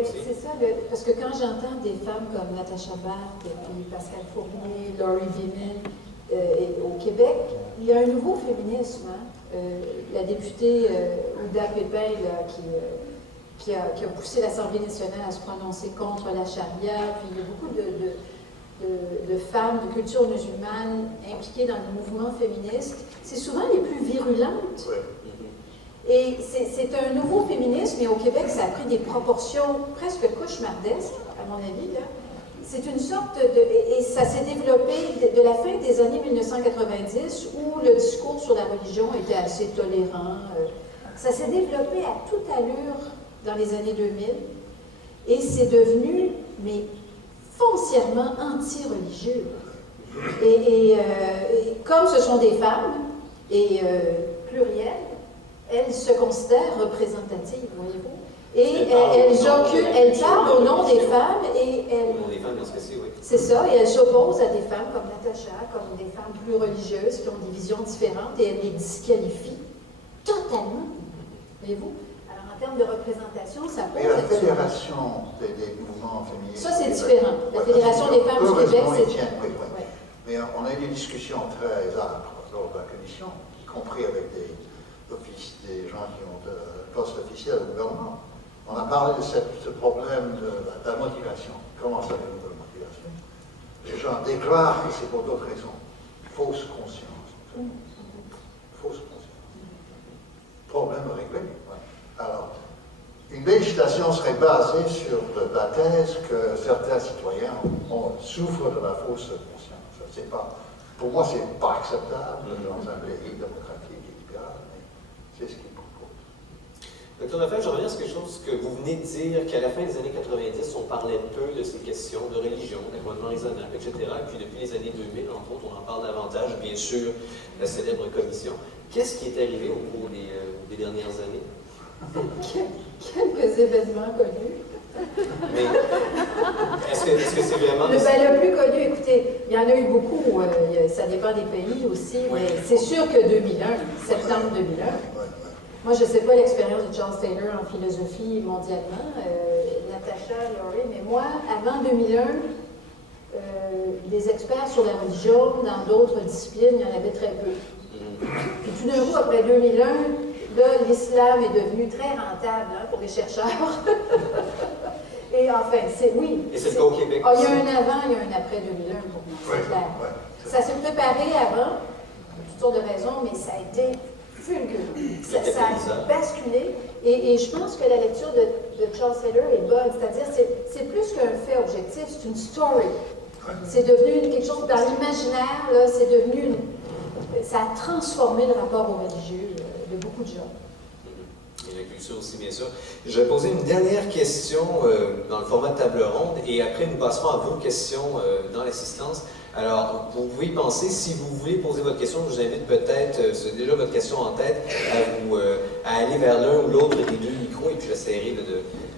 aussi. C'est ça, parce que quand j'entends des femmes comme Natacha Barth, et puis Pascal Fournier, Laurie Vimin au Québec, il y a un nouveau féminisme. Hein? La députée Ouda Pépin, là, qui a poussé l'Assemblée nationale à se prononcer contre la charia, puis il y a beaucoup de femmes de culture musulmane impliquées dans le mouvement féministe. C'est souvent les plus virulentes. Ouais. Et c'est un nouveau féminisme, et au Québec, ça a pris des proportions presque cauchemardesques, à mon avis. Là. C'est une sorte et ça s'est développé de la fin des années 1990, où le discours sur la religion était assez tolérant. Ça s'est développé à toute allure dans les années 2000, et c'est devenu, mais foncièrement anti-religieux. Et comme ce sont des femmes, et plurielles, elles se considèrent représentatives, voyez-vous. Et elles parlent au nom des femmes et elles... Au nom des femmes, dans ce cas-ci, oui. C'est ça, et elles s'opposent à des femmes comme Natacha, comme des femmes plus religieuses qui ont des visions différentes, et elles les disqualifient totalement, voyez-vous. Alors, en termes de représentation, ça peut Et la être... fédération des mouvements féministes... Ça, c'est différent. La fédération des femmes du Québec, c'est... Oui. Mais on a eu des discussions très âpres lors de la commission, y compris avec des gens qui ont de poste officiel au gouvernement. On a parlé de ce problème de la motivation. Comment savez-vous de la motivation? Les gens déclarent que c'est pour d'autres raisons. Fausse conscience. Fausse conscience. Problème réglé. Ouais. Alors, une législation serait basée sur la thèse que certains citoyens souffrent de la fausse conscience. C'est pas, pour moi, c'est pas acceptable dans un pays démocratique et libéral, mais c'est ce qu'il propose. Dr. Lefebvre, je reviens sur quelque chose que vous venez de dire, qu'à la fin des années 90, on parlait peu de ces questions de religion, d'accommodement raisonnable, etc. Et puis depuis les années 2000, entre autres, on en parle davantage, bien sûr, la célèbre commission. Qu'est-ce qui est arrivé au cours des dernières années? Quelques événements connus. Mais est-ce que c'est vraiment... Le plus connu, écoutez, il y en a eu beaucoup, ça dépend des pays aussi, oui. Mais c'est sûr que 2001, septembre 2001, moi je ne sais pas l'expérience de Charles Taylor en philosophie mondialement, Natacha, Laurie, mais moi, avant 2001, des experts sur la religion, dans d'autres disciplines, il y en avait très peu. Puis tout d'un coup, après 2001, là, l'islam est devenu très rentable pour les chercheurs. Et enfin, oui. Et c'est le cas au Québec. Il y a un avant, il y a un après 2001 pour moi, c'est clair. Ça s'est préparé avant, pour toutes sortes de raisons, mais ça a été fulgurant. Ça a basculé. Et je pense que la lecture de Charles Taylor est bonne. C'est-à-dire, c'est plus qu'un fait objectif, c'est une story. C'est devenu quelque chose dans l'imaginaire, là, c'est devenu ça a transformé le rapport au religieux de beaucoup de gens. Et la culture aussi, bien sûr. Je vais poser une dernière question dans le format de table ronde et après nous passerons à vos questions dans l'assistance. Alors, vous pouvez y penser, si vous voulez poser votre question, je vous invite peut-être, si vous avez déjà votre question en tête, à aller vers l'un ou l'autre des deux micros et puis j'essaierai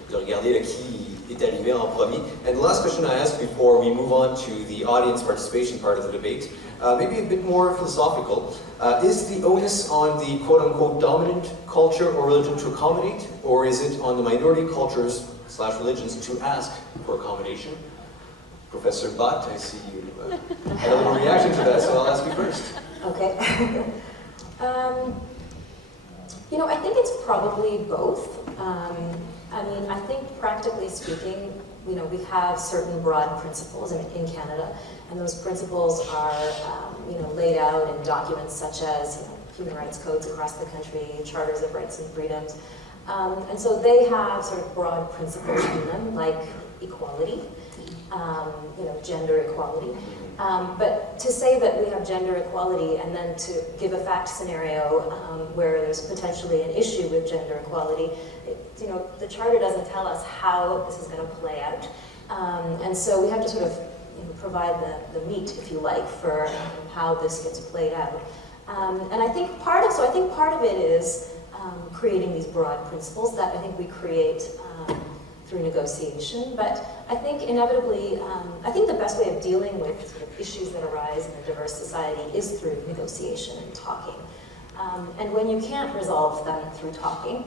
de regarder qui est arrivé en premier. And the last question I ask before we move on to the audience participation part of the debate, maybe a bit more philosophical. Is the onus on the quote-unquote dominant culture or religion to accommodate, or is it on the minority cultures / religions to ask for accommodation? Professor Butt, I see you had a little reaction to that, so I'll ask you first. Okay. I think it's probably both. I think practically speaking, we have certain broad principles in Canada, and those principles are, laid out in documents such as human rights codes across the country, charters of rights and freedoms, and so they have sort of broad principles in them, like equality, gender equality. But to say that we have gender equality and then to give a fact scenario where there's potentially an issue with gender equality, the charter doesn't tell us how this is going to play out. And so we have to sort of provide the meat, if you like, for how this gets played out. And I think part of it is creating these broad principles that I think we create through negotiation, but I think inevitably, I think the best way of dealing with sort of issues that arise in a diverse society is through negotiation and talking. And when you can't resolve them through talking,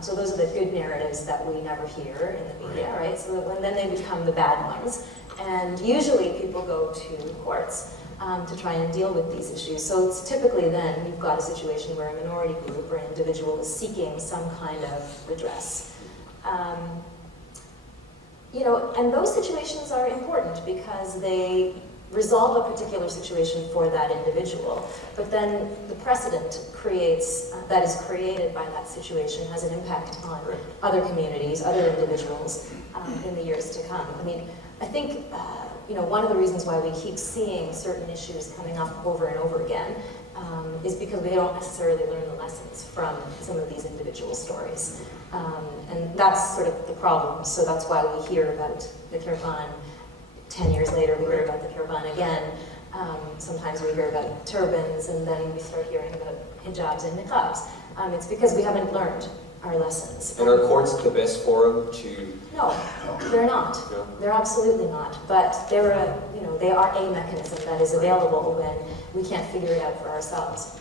So those are the good narratives that we never hear in the media, right? So then they become the bad ones. And usually people go to courts to try and deal with these issues. So it's typically then you've got a situation where a minority group or an individual is seeking some kind of redress. You know, and those situations are important because they resolve a particular situation for that individual, but then the precedent that is created by that situation has an impact on other communities, other individuals in the years to come. I mean, I think, you know, one of the reasons why we keep seeing certain issues coming up over and over again is because we don't necessarily learn the lessons from some of these individual stories. And that's sort of the problem. So that's why we hear about the Kirpan 10 years later, we hear about the Kirpan again. Sometimes we hear about turbans, and then we start hearing about hijabs and niqabs. It's because we haven't learned our lessons. And are courts the best forum to... No, they're not. No. They're absolutely not. But they're you know, they are a mechanism that is available when we can't figure it out for ourselves.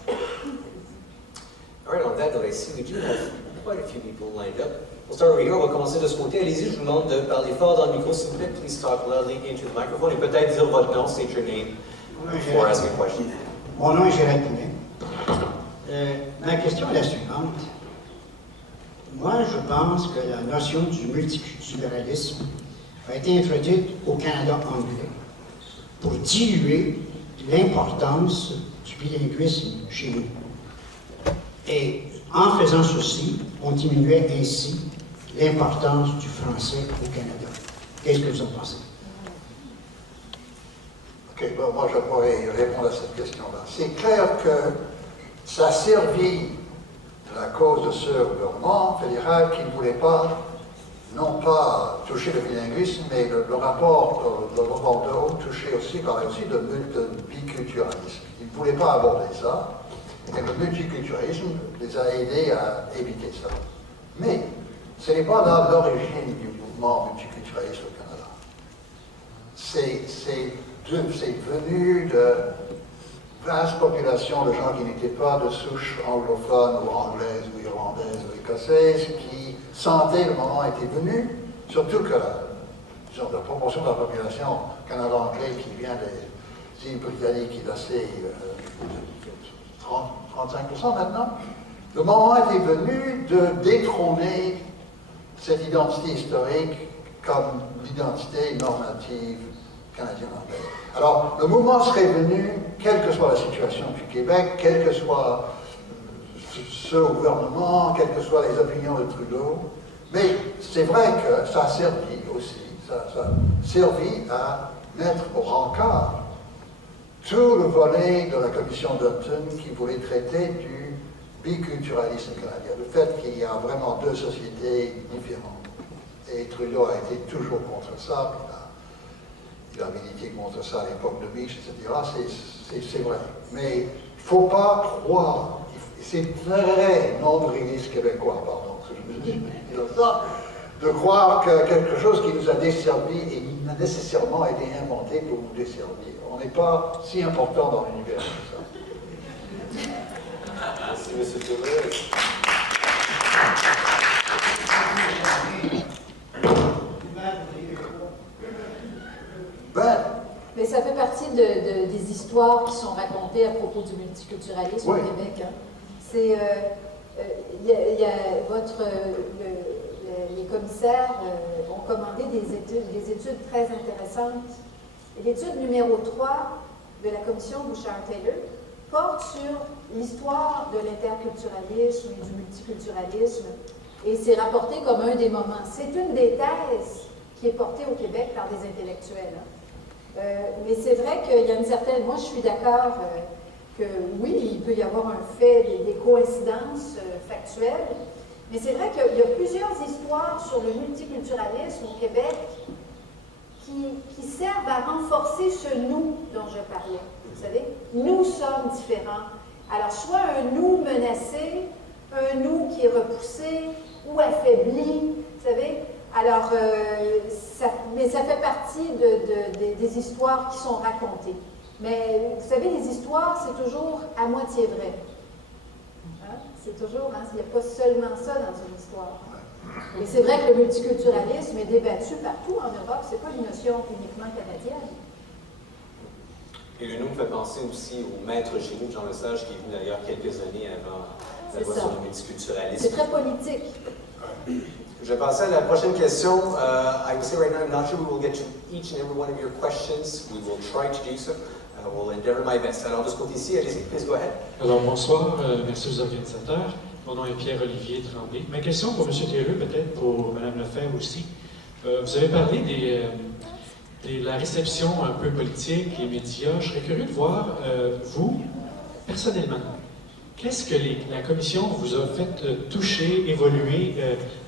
All right, on that note, I see we do have quite a few people lined up. We'll start over here. On va commencer de ce côté. Allez-y, je vous demande de parler fort dans le micro, s'il vous plaît. Please talk loudly into the microphone. Et peut-être dire votre nom, state your name, before asking a question. Mon nom est Gérald Pounet. Ma question est la suivante. Moi, je pense que la notion du multiculturalisme a été introduite au Canada anglais pour diluer l'importance du bilinguisme chez nous. Et en faisant ceci, on diminuait ainsi l'importance du français au Canada. Qu'est-ce que vous en pensez? Ok, bon, moi je pourrais répondre à cette question-là. C'est clair que ça a servi de la cause de ce gouvernement fédéral qui ne voulait pas, non pas toucher le bilinguisme, mais le rapport de Bordeaux touchait aussi, parlait aussi de biculturalisme. Ils ne voulaient pas aborder ça. Et le multiculturalisme les a aidés à éviter ça. Mais ce n'est pas là l'origine du mouvement multiculturaliste au Canada. C'est venu de vastes populations de gens qui n'étaient pas de souche anglophone ou anglaise ou irlandaise ou écossaise qui sentaient le moment était venu, surtout que la proportion de la population canada-anglais qui vient des îles britanniques est assez 35% maintenant. Le moment était venu de détrôner cette identité historique comme l'identité normative canadienne-anglaise. Alors, le mouvement serait venu, quelle que soit la situation du Québec, quel que soit ce gouvernement, quelles que soient les opinions de Trudeau, mais c'est vrai que ça a servi aussi, ça a servi à mettre au rencard tout le volet de la commission Dunton qui voulait traiter du biculturalisme canadien, le fait qu'il y a vraiment deux sociétés différentes. Et Trudeau a été toujours contre ça, il a milité contre ça à l'époque de Mich, etc. C'est vrai. Mais il ne faut pas croire, c'est très nombriliste québécois, pardon, que je me dis ça, de croire que quelque chose qui nous a desservi et qui n'a nécessairement été inventé pour nous desservir. On n'est pas si important dans l'univers que ça. Merci, M. Touré. Mais ça fait partie des histoires qui sont racontées à propos du multiculturalisme au Québec. Hein. C'est, les commissaires ont commandé des études très intéressantes. L'étude numéro 3 de la commission Bouchard-Taylor porte sur l'histoire de l'interculturalisme et du multiculturalisme, et c'est rapporté comme un des moments. C'est une des thèses qui est portée au Québec par des intellectuels. Hein. Mais c'est vrai qu'il y a une certaine... Moi, je suis d'accord que oui, il peut y avoir un fait, des coïncidences factuelles, mais c'est vrai qu'il y a plusieurs histoires sur le multiculturalisme au Québec qui servent à renforcer ce « nous » dont je parlais. Vous savez, nous sommes différents. Alors, soit un nous menacé, un nous qui est repoussé ou affaibli, vous savez. Alors, mais ça fait partie des histoires qui sont racontées. Mais vous savez, les histoires, c'est toujours à moitié vrai. Hein? C'est toujours, hein, il n'y a pas seulement ça dans une histoire. Et c'est vrai que le multiculturalisme est débattu partout en Europe, c'est pas une notion uniquement canadienne. Et le nom me fait penser aussi au maître chez nous, Jean Lesage, qui est venu d'ailleurs quelques années avant la loi sur le multiculturalisme. C'est très politique. Je vais passer à la prochaine question. I would say right now, I'm not sure we will get to each and every one of your questions. We will try to do so. We'll endeavor my best. Alors, de ce côté-ci, allez-y, please go ahead. Alors, bonsoir. Merci aux organisateurs. Mon nom est Pierre-Olivier Tremblay. Ma question pour M. Taylor, peut-être pour Mme Lefebvre aussi. Vous avez parlé de la réception un peu politique, les médias. Je serais curieux de voir, vous, personnellement, qu'est-ce que la Commission vous a fait toucher, évoluer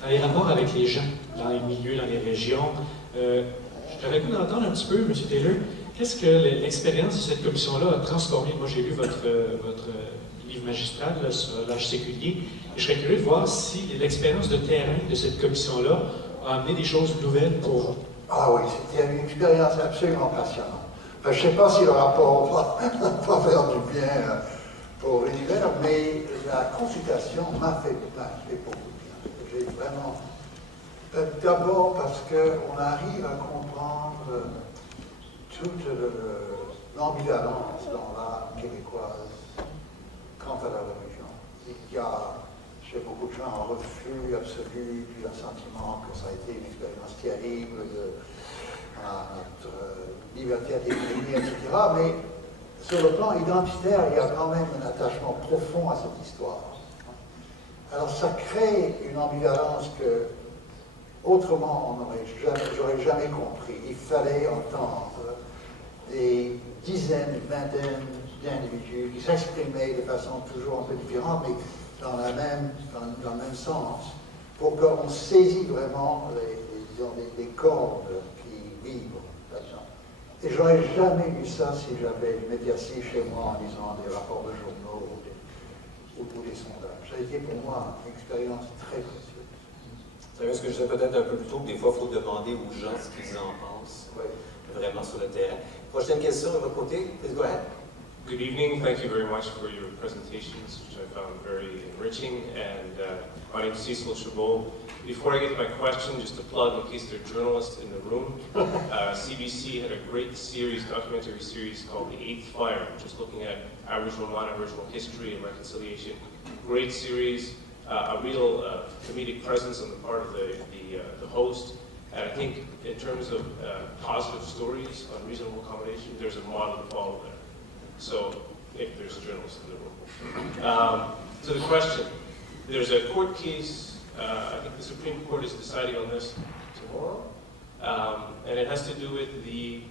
dans les rapports avec les gens, dans les milieux, dans les régions? J'aurais voulu d'entendre un petit peu, M. Taylor, qu'est-ce que l'expérience de cette commission-là a transformé? Moi, j'ai lu votre livre magistral là, sur l'âge séculier, et je serais curieux de voir si l'expérience de terrain de cette commission-là a amené des choses nouvelles pour vous. Ah oui, c'était une expérience absolument passionnante. Enfin, je ne sais pas si le rapport va faire du bien pour l'univers, mais la consultation m'a fait beaucoup de bien. J'ai vraiment... D'abord parce qu'on arrive à comprendre toute l'ambivalence dans l'âme québécoise quant à la religion. Il y a chez beaucoup de gens un refus absolu, puis un sentiment que ça a été une expérience terrible de notre liberté à définir, etc. Mais sur le plan identitaire, il y a quand même un attachement profond à cette histoire. Alors ça crée une ambivalence que autrement j'aurais jamais compris. Il fallait entendre des dizaines, vingtaines d'individus qui s'exprimaient de façon toujours un peu différente, mais dans le même sens, pour qu'on saisisse vraiment les cordes qui vibrent là-dedans. Et j'aurais jamais vu ça si je m'étais assis chez moi en lisant des rapports de journaux ou des sondages. Ça a été pour moi une expérience très précieuse. Vous savez ce que je disais peut-être un peu plus tôt, que des fois, il faut demander aux gens ce qu'ils en pensent, vraiment sur le terrain. Prochaine question de votre côté, please go ahead. Good evening. Thank you very much for your presentations, which I found very enriching. And my name is Cecil Chabot. Before I get to my question, just to plug in case there are journalists in the room, CBC had a great documentary series called The Eighth Fire, which is looking at Aboriginal, non-Aboriginal history and reconciliation. Great series, a real comedic presence on the part of the host. And I think in terms of positive stories on reasonable accommodation, there's a model to follow there. So, if there's journalists in the room. So the question, there's a court case, I think the Supreme Court is deciding on this tomorrow, and it has to do with the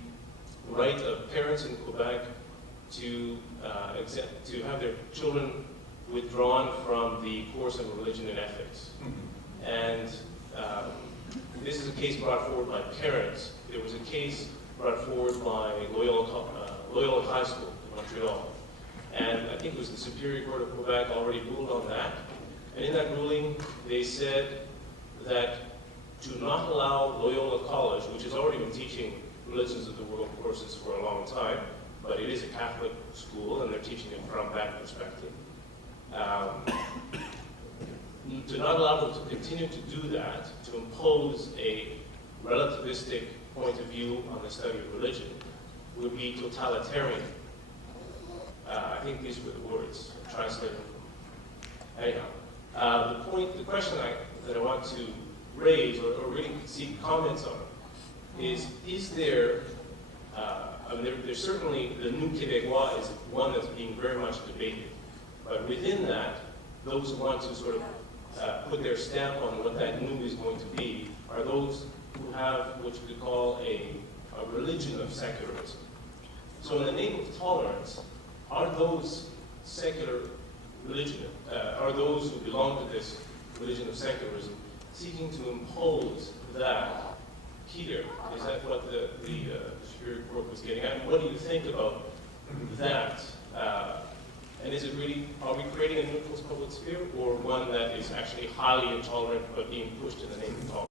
right of parents in Quebec to have their children withdrawn from the course of religion and ethics. And this is a case brought forward by parents. There was a case brought forward by Loyola High School in Montreal. And I think it was the Superior Court of Quebec already ruled on that. And in that ruling, they said that to not allow Loyola College, which has already been teaching religions of the world courses for a long time, but it is a Catholic school and they're teaching it from that perspective. To not allow them to continue to do that, to impose a relativistic point of view on the study of religion, would be totalitarian. I think these were the words translated from. Anyhow, the question that I want to raise or really seek comments on is there, there's certainly the New Québécois is one that's being very much debated, but within that, those who want to sort of put their stamp on what that new is going to be are those who have what you could call a religion of secularism. So in the name of tolerance, are those secular religion, are those who belong to this religion of secularism seeking to impose that here? Is that what the Superior Court was getting at? What do you think about that? And is it really, are we creating a neutral public sphere or one that is actually highly intolerant but being pushed in the name of tolerance?